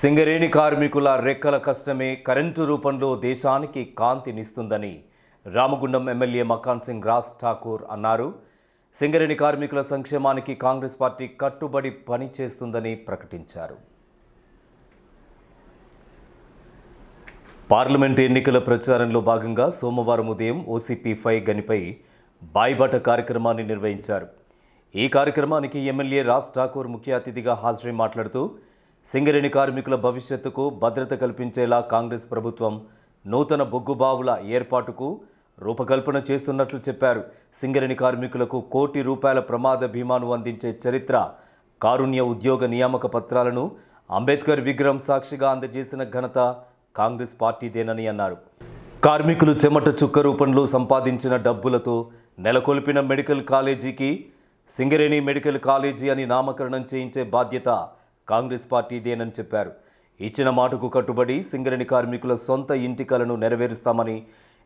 సింగరేణి కార్మికుల రెక్కల కష్టమే కరెంటు రూపంలో దేశానికి కాంతినిస్తుందని రామగుండం ఎమ్మెల్యే మకాన్ సింగ్ రాజ్ ఠాకూర్ అన్నారు. సింగరేణి కార్మికుల సంక్షేమానికి కాంగ్రెస్ పార్టీ కట్టుబడి పనిచేస్తుందని ప్రకటించారు. పార్లమెంట్ ఎన్నికల ప్రచారంలో భాగంగా సోమవారం ఉదయం ఓసీపీ ఫై గనిపై బాయిబాట కార్యక్రమాన్ని నిర్వహించారు. ఈ కార్యక్రమానికి ఎమ్మెల్యే రాజ్ ఠాకూర్ ముఖ్య అతిథిగా హాజరై మాట్లాడుతూ సింగరేణి కార్మికుల భవిష్యత్తుకు భద్రత కల్పించేలా కాంగ్రెస్ ప్రభుత్వం నూతన బొగ్గుబావుల ఏర్పాటుకు రూపకల్పన చేస్తున్నట్లు చెప్పారు. సింగరేణి కార్మికులకు కోటి రూపాయల ప్రమాద బీమాను అందించే చరిత్ర కారుణ్య ఉద్యోగ నియామక పత్రాలను అంబేద్కర్ విగ్రహం సాక్షిగా అందజేసిన ఘనత కాంగ్రెస్ పార్టీదేనని అన్నారు. కార్మికులు చెమట చుక్క రూపంలో సంపాదించిన డబ్బులతో నెలకొల్పిన మెడికల్ కాలేజీకి సింగరేణి మెడికల్ కాలేజీ అని నామకరణం చేయించే బాధ్యత కాంగ్రెస్ పార్టీదేనని చెప్పారు. ఇచ్చిన మాటకు కట్టుబడి సింగరేణి కార్మికుల సొంత ఇంటి కలను నెరవేరుస్తామని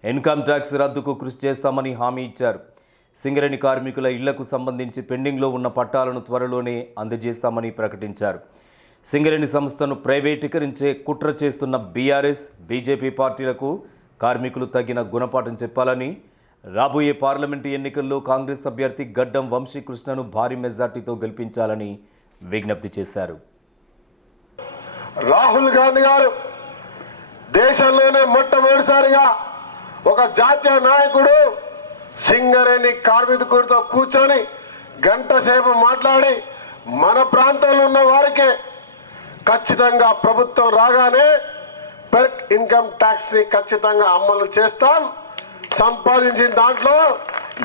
ఇన్కమ్ ట్యాక్స్ రద్దుకు కృషి చేస్తామని హామీ ఇచ్చారు. సింగరేణి కార్మికుల ఇళ్ళకు సంబంధించి పెండింగ్లో ఉన్న పట్టాలను త్వరలోనే అందజేస్తామని ప్రకటించారు. సింగరేణి సంస్థను ప్రైవేటీకరించే కుట్ర చేస్తున్న బీఆర్ఎస్ బీజేపీ పార్టీలకు కార్మికులు తగిన గుణపాఠం చెప్పాలని రాబోయే పార్లమెంటు ఎన్నికల్లో కాంగ్రెస్ అభ్యర్థి గడ్డం వంశీకృష్ణను భారీ మెజార్టీతో గెలిపించాలని విజ్ఞప్తి చేశారు. రాహుల్ గాంధీ గారు దేశంలోనే మొట్టమొదటిసారిగా ఒక జాతీయ నాయకుడు సింగరేణి కార్మికుడితో కూర్చొని గంట సేపు మాట్లాడి మన ప్రాంతంలో ఉన్న వారికే ఖచ్చితంగా ప్రభుత్వం రాగానే పెర్ ఇన్కమ్ ట్యాక్స్ని ఖచ్చితంగా అమలు చేస్తాం. సంపాదించిన దాంట్లో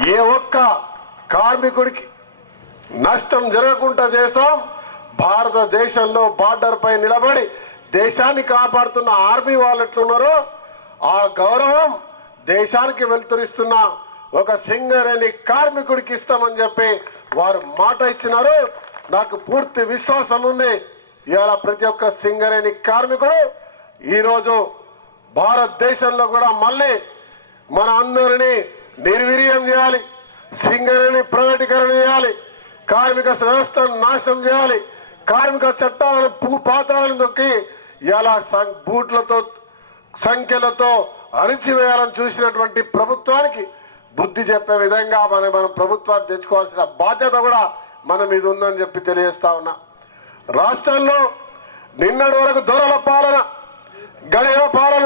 ఏ ఒక్క కార్మికుడికి నష్టం జరగకుండా చేస్తాం. భారతదేశంలో బార్డర్ పై నిలబడి దేశాన్ని కాపాడుతున్న ఆర్మీ వాళ్ళు ఎట్లున్నారో ఆ గౌరవం దేశానికి వెలుతురిస్తున్న ఒక సింగరేణి కార్మికుడికి ఇస్తామని చెప్పి వారు మాట ఇచ్చినారు. నాకు పూర్తి విశ్వాసం ఉంది. ఇవాళ ప్రతి ఒక్క సింగరేణి కార్మికుడు ఈరోజు భారతదేశంలో కూడా మళ్ళీ మన అందరినీ నిర్వీర్యం చేయాలి. సింగరేణి ప్రైవేటీకరణ చేయాలి. కార్మిక వ్యవస్థను నాశనం చేయాలి. కార్మిక చట్టాలను పాతాలను నొక్కి ఇలా సం- బూట్లతో సంఖ్యలతో అణిచివేయాలని చూసినటువంటి ప్రభుత్వానికి బుద్ధి చెప్పే విధంగా మనం మనం ప్రభుత్వాన్ని తెచ్చుకోవాల్సిన బాధ్యత కూడా మన మీద ఉందని చెప్పి తెలియజేస్తా ఉన్నా. రాష్ట్రంలో నిన్నటి వరకు దొరల పాలన గడియ పాలన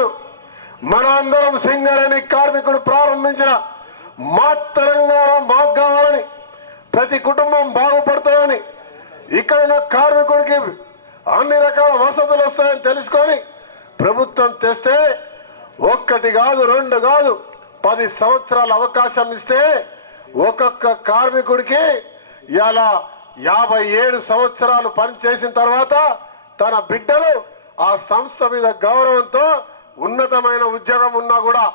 మన అందరం సింగరేణి కార్మికుడు ప్రారంభించిన మా తెలంగాణ మాకు కావాలని ప్రతి కుటుంబం బాగుపడుతుందని ఇక్కడ ఉన్న కార్మికుడికి అన్ని రకాల వసతులు వస్తాయని తెలుసుకొని ప్రభుత్వం తెస్తే ఒక్కటి కాదు రెండు కాదు పది సంవత్సరాల అవకాశం ఇస్తే ఒక్కొక్క కార్మికుడికి ఇలా యాభై ఏడు సంవత్సరాలు పనిచేసిన తర్వాత తన బిడ్డలు ఆ సంస్థ మీద గౌరవంతో ఉన్నతమైన ఉద్యోగం ఉన్నా కూడా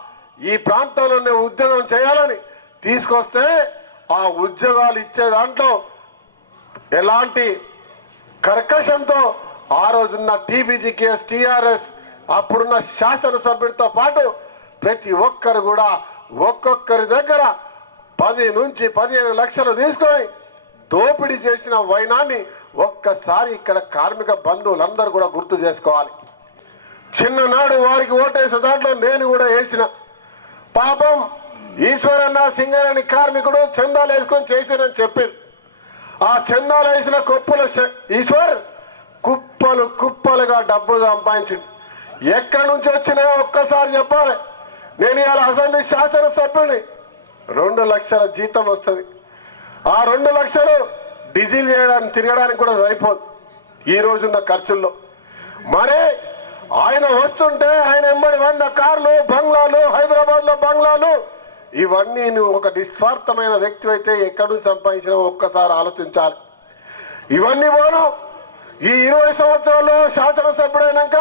ఈ ప్రాంతంలోనే ఉద్యోగం చేయాలని తీసుకొస్తే ఆ ఉద్యోగాలు ఇచ్చే దాంట్లో ఎలాంటి కర్కశంతో ఆ రోజున్న టీబీజీకేఎస్ టీఆర్ఎస్ అప్పుడున్న శాసనసభ్యుడితో పాటు ప్రతి ఒక్కరు కూడా ఒక్కొక్కరి దగ్గర పది నుంచి పదిహేను లక్షలు తీసుకొని దోపిడీ చేసిన వైనాన్ని ఒక్కసారి ఇక్కడ కార్మిక బంధువులందరూ కూడా గుర్తు చేసుకోవాలి. చిన్ననాడు వారికి ఓటేసే దాంట్లో నేను కూడా వేసిన. పాపం ఈశ్వరన్న సింగరని కార్మికుడు చందాలు వేసుకొని చేశానని చెప్పింది ఆ చందాలు వేసిన కుప్పలు ఈశ్వర్ కుప్పలు కుప్పలుగా డబ్బు సంపాదించింది ఎక్కడి నుంచి వచ్చినాయో ఒక్కసారి చెప్పాలి. నేను ఇవాళ అసెంబ్లీ శాసనసభ్యుని రెండు లక్షల జీతం వస్తుంది. ఆ రెండు లక్షలు డీజిల్ చేయడానికి తిరగడానికి కూడా సరిపోదు ఈ రోజున్న ఖర్చుల్లో. మరి ఆయన వస్తుంటే ఆయన ఎంబడి వంద కార్లు బంగ్లాలు హైదరాబాద్లో బంగ్లాలు ఇవన్నీ నువ్వు ఒక నిస్వార్థమైన వ్యక్తి అయితే ఎక్కడి నుంచి ఒక్కసారి ఆలోచించాలి. ఇవన్నీ పోను. ఈ ఇరవై సంవత్సరాల్లో శాసనసభ్యుడైనాక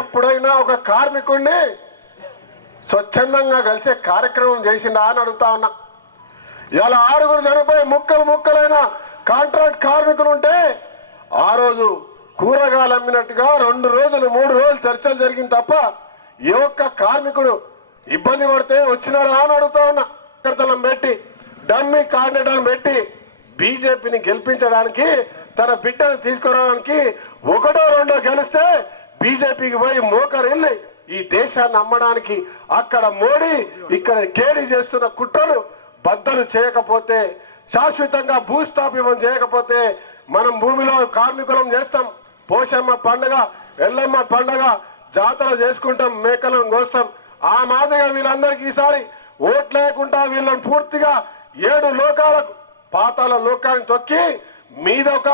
ఎప్పుడైనా ఒక కార్మికుడిని స్వచ్ఛందంగా కలిసే కార్యక్రమం చేసిందా అని అడుగుతా ఉన్నా. ఇలా ఆరుగురు చనిపోయి ముక్కలు ముక్కలైన కాంట్రాక్ట్ కార్మికులు ఉంటే ఆ రోజు కూరగాయలు అమ్మినట్టుగా రెండు రోజులు మూడు రోజులు చర్చలు జరిగింది తప్ప ఏ ఒక్క కార్మికుడు ఇబ్బంది పడితే వచ్చినారా అని అడుగుతా ఉన్నా. కర్తలం పెట్టి డమ్మి కార్డులను పెట్టి బీజేపీని గెలిపించడానికి తన బిడ్డను తీసుకురావడానికి ఒకటో రెండో గెలిస్తే బీజేపీకి పోయి మోకరిల్లి ఈ దేశాన్ని అమ్మడానికి అక్కడ మోడీ ఇక్కడ కేడి చేస్తున్న కుట్రలు బద్దలు చేయకపోతే శాశ్వతంగా భూస్థాపితం చేయకపోతే మనం భూమిలో కార్మికులం చేస్తాం. పోషమ్మ పండుగ ఎల్లమ్మ పండుగ జాతర చేసుకుంటాం మేకలను కోస్తాం. ఆ మాదిరిగా వీళ్ళందరికీ ఈసారి ఓట్ లేకుండా వీళ్ళని పూర్తిగా ఏడు లోకాలకు పాతాల లోకాన్ని తొక్కి మీద ఒక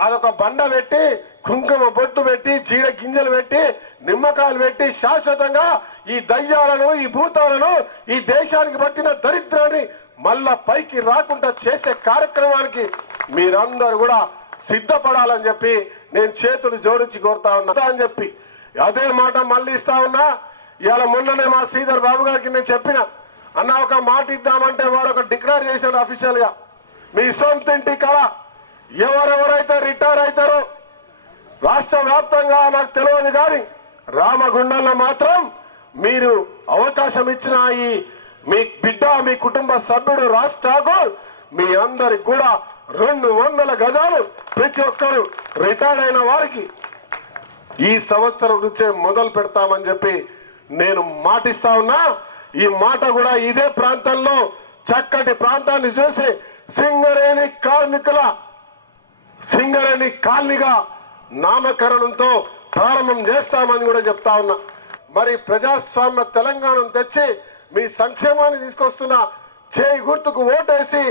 అదొక బండ పెట్టి కుంకుమ బొట్టు పెట్టి చీడ గింజలు పెట్టి నిమ్మకాయలు పెట్టి శాశ్వతంగా ఈ దయ్యాలను ఈ భూతాలను ఈ దేశానికి పట్టిన దరిద్రాన్ని మళ్ళా పైకి రాకుండా చేసే కార్యక్రమానికి మీరందరూ కూడా సిద్ధపడాలని చెప్పి నేను చేతులు జోడించి కోరుతా ఉన్నా. అని చెప్పి అదే మాట మళ్ళీ ఇస్తా ఉన్నా. ఇవాళ మొన్ననే మా శ్రీధర్ బాబు గారికి నేను చెప్పిన అన్న ఒక మాట ఇద్దామంటే వారు ఒక డిక్లేర్ చేశాడు అఫీషియల్గా. మీ సొంత ఇంటి కళ. ఎవరెవరైతే రిటైర్ అవుతారో రాష్ట్ర వ్యాప్తంగా నాకు తెలియదు కానీ రామగుండంలో మాత్రం మీరు అవకాశం ఇచ్చిన ఈ మీ బిడ్డ మీ కుటుంబ సభ్యుడు రాజ్ ఠాకూర్ మీ అందరికి కూడా రెండు వందల గజాలు ప్రతి ఒక్కరు రిటైర్డ్ అయిన వారికి ఈ సంవత్సరం నుంచే మొదలు పెడతామని చెప్పి నేను మాటిస్తా ఉన్నా ఈ మాట కూడా ఇదే ప్రాంతంలో చక్కటి ప్రాంతాన్ని చూసి సింగరేణి కార్మికుల సింగరేణి కాలనీగా నామకరణంతో ప్రారంభం చేస్తామని కూడా చెప్తా ఉన్నా. మరి ప్రజాస్వామ్య తెలంగాణను తెచ్చి మీ సంక్షేమాన్ని తీసుకొస్తున్న చేయి గుర్తుకు ఓటేసి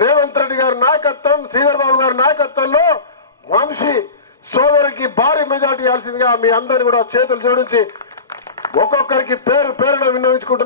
రేవంత్ రెడ్డి గారి నాయకత్వం శ్రీధర్ బాబు గారి నాయకత్వంలో వంశీ సోదరికి భారీ మెజార్టీ ఇవ్వాల్సిందిగా మీ అందరిని కూడా చేతులు జోడించి ఒక్కొక్కరికి పేరు పేరున విన్నవించుకుంటున్నారు